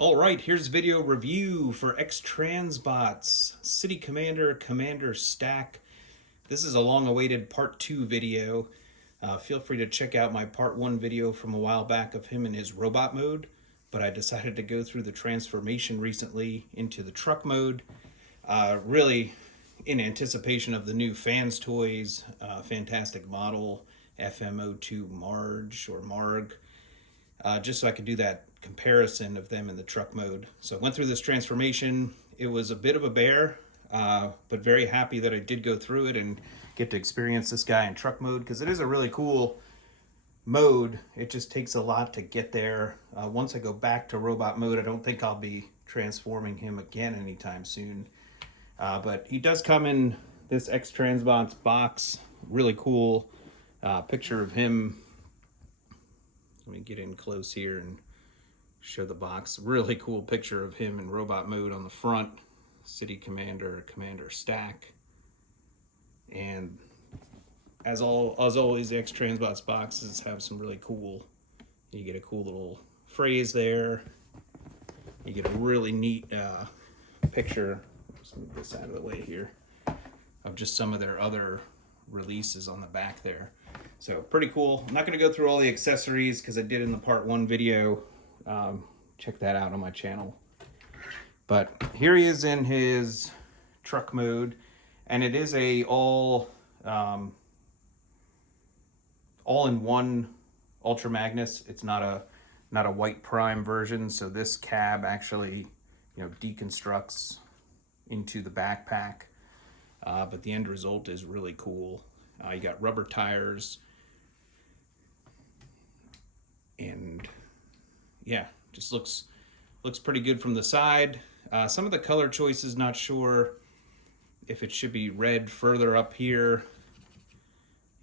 All right, here's video review for Xtransbots City Commander Stack. This is a long-awaited part 2 video. Feel free to check out my part 1 video from a while back of him in his robot mode, but I decided to go through the transformation recently into the truck mode, really in anticipation of the new Fans Toys fantastic model FM-02 Margh, just so I could do that comparison of them in the truck mode. So I went through this transformation. It was a bit of a bear, but very happy that I did go through it and get to experience this guy in truck mode, because it is a really cool mode. It just takes a lot to get there. Once I go back to robot mode, I don't think I'll be transforming him again anytime soon. But he does come in this Xtransbots box. Really cool picture of him. Let me get in close here and show the box. Really cool picture of him in robot mode on the front. City Commander Stack. And as always, the Xtransbots boxes have some really cool, you get a cool little phrase there. You get a really neat picture, let's move this out of the way here, of just some of their other releases on the back there. So pretty cool. I'm not going to go through all the accessories because I did in the part 1 video. Check that out on my channel. But here he is in his truck mode, and it is a all-in-one Ultra Magnus. It's not a white prime version, so this cab actually, deconstructs into the backpack. But the end result is really cool. You got rubber tires, and yeah, just looks pretty good from the side. Some of the color choices, not sure if it should be red further up here,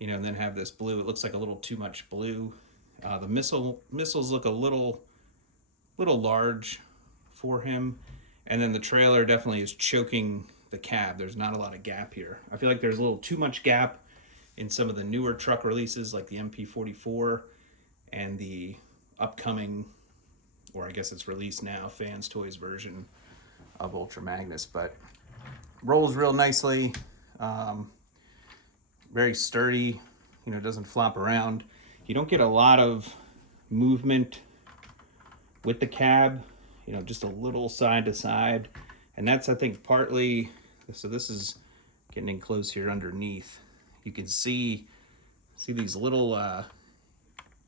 and then have this blue. It looks like a little too much blue. The missiles look a little large for him, and then the trailer definitely is choking the cab. There's not a lot of gap here. I feel like there's a little too much gap in some of the newer truck releases, like the MP44 and the upcoming, or I guess it's released now, Fans Toys version of Ultra Magnus. But rolls real nicely, very sturdy, doesn't flop around. You don't get a lot of movement with the cab, just a little side to side. And that's, I think, partly, so this is getting in close here underneath. You can see these little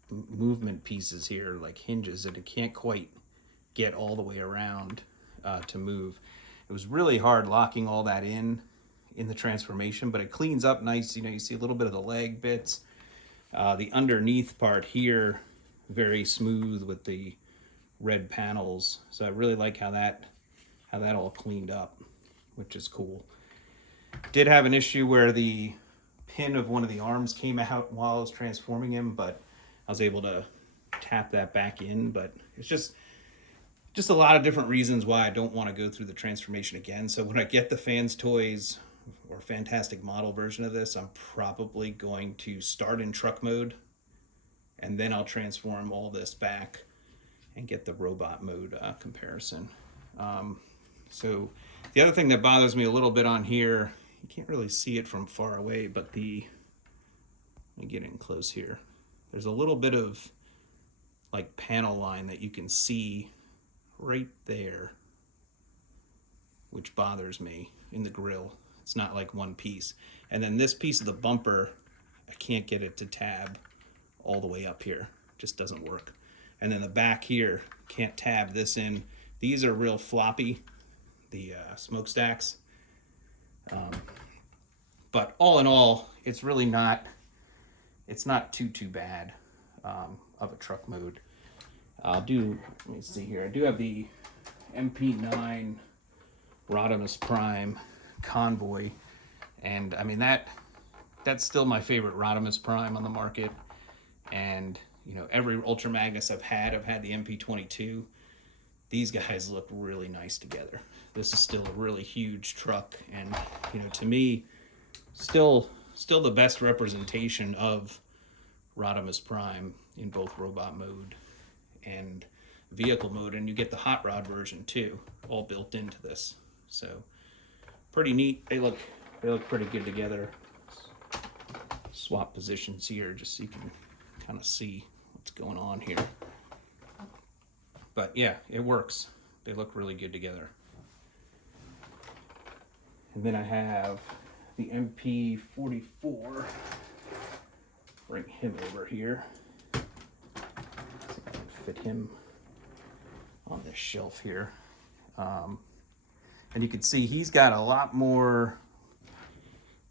movement pieces here, like hinges, and it can't quite get all the way around to move. It was really hard locking all that in the transformation, but it cleans up nice. You see a little bit of the leg bits. The underneath part here, very smooth with the red panels. So I really like how that all cleaned up, which is cool. Did have an issue where the pin of one of the arms came out while I was transforming him, but I was able to tap that back in. But it's just a lot of different reasons why I don't want to go through the transformation again. So when I get the Fans Toys or fantastic model version of this, I'm probably going to start in truck mode, and then I'll transform all this back and get the robot mode comparison. So the other thing that bothers me a little bit on here, you can't really see it from far away, but let me get in close here. There's a little bit of like panel line that you can see right there, which bothers me in the grill. It's not like one piece. And then this piece of the bumper, I can't get it to tab all the way up here. Just doesn't work. And then the back here, can't tab this in. These are real floppy, the smokestacks. But all in all, it's really not too bad of a truck mode. Let me see here. I do have the MP9 Rodimus Prime Convoy, and I mean that's still my favorite Rodimus Prime on the market. And every Ultra Magnus I've had the MP22. These guys look really nice together. This is still a really huge truck, and to me, still the best representation of Rodimus Prime in both robot mode and vehicle mode, and you get the hot rod version too, all built into this. So pretty neat. They look pretty good together. Swap positions here just so you can kind of see what's going on here. But yeah, it works. They look really good together. And then I have the MP44. Bring him over here. See if I can fit him on this shelf here. And you can see he's got a lot more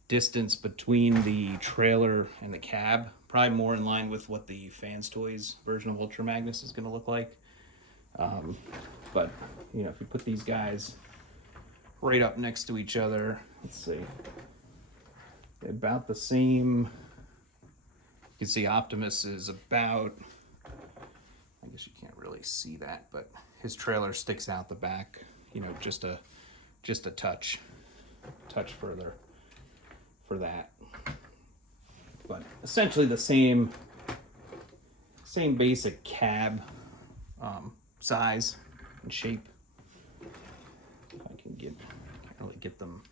distance between the trailer and the cab. Probably more in line with what the Fans Toys version of Ultra Magnus is going to look like. But, you know, if you put these guys right up next to each other, let's see, they're about the same. You can see Optimus is about, I guess you can't really see that, but his trailer sticks out the back, you know, just a touch further for that. But essentially the same basic cab size and shape. I can't really get them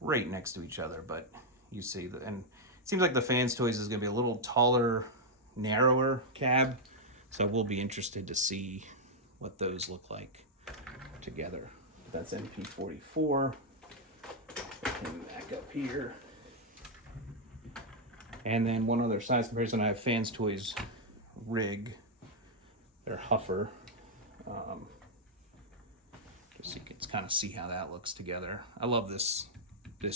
right next to each other, but you see that, and it seems like the Fans Toys is going to be a little taller, narrower cab, so we'll be interested to see what those look like together. That's MP44. Put him back up here. And then one other size comparison, I have Fans Toys Rig, their Huffer. Just so you can kind of see how that looks together. I love this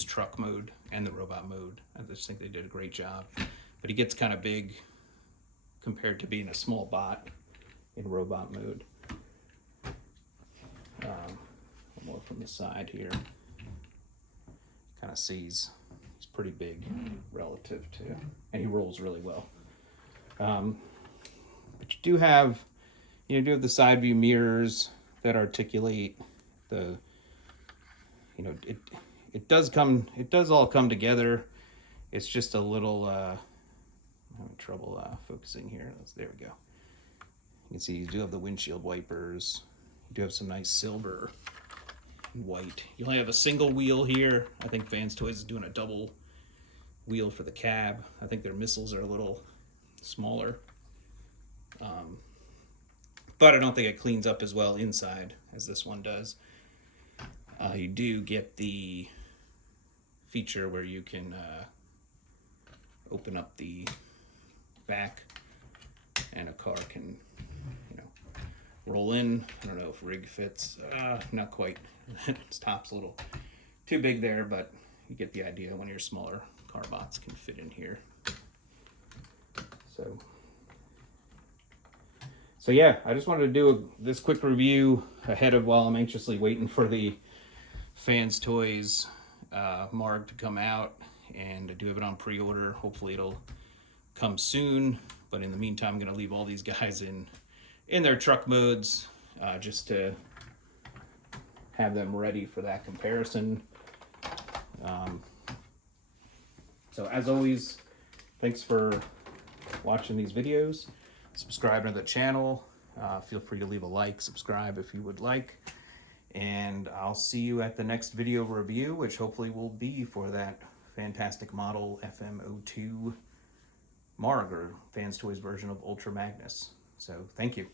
truck mode and the robot mode. I just think they did a great job. But he gets kind of big compared to being a small bot in robot mode. More from the side here. Kind of sees he's pretty big relative to, and he rolls really well. But you do have the side view mirrors that articulate the, you know, it does all come together. It's just a little, I'm having trouble focusing here. There we go. You can see you do have the windshield wipers. You do have some nice silver and white. You only have a single wheel here. I think Fans Toys is doing a double wheel for the cab. I think their missiles are a little smaller. But I don't think it cleans up as well inside as this one does. You do get the feature where you can open up the back and a car can, you know, roll in. I don't know if rig fits. Not quite. Its top's a little too big there, but you get the idea. One of your smaller car bots can fit in here. So yeah, I just wanted to do this quick review ahead of while I'm anxiously waiting for the Fans Toys Margh to come out, and I do have it on pre-order. Hopefully it'll come soon, but in the meantime I'm going to leave all these guys in their truck modes just to have them ready for that comparison. So as always, thanks for watching these videos. Subscribe to the channel. Feel free to leave a like, subscribe if you would like. And I'll see you at the next video review, which hopefully will be for that fantastic model FM-02 Margh, or Fans Toys version of Ultra Magnus. So thank you.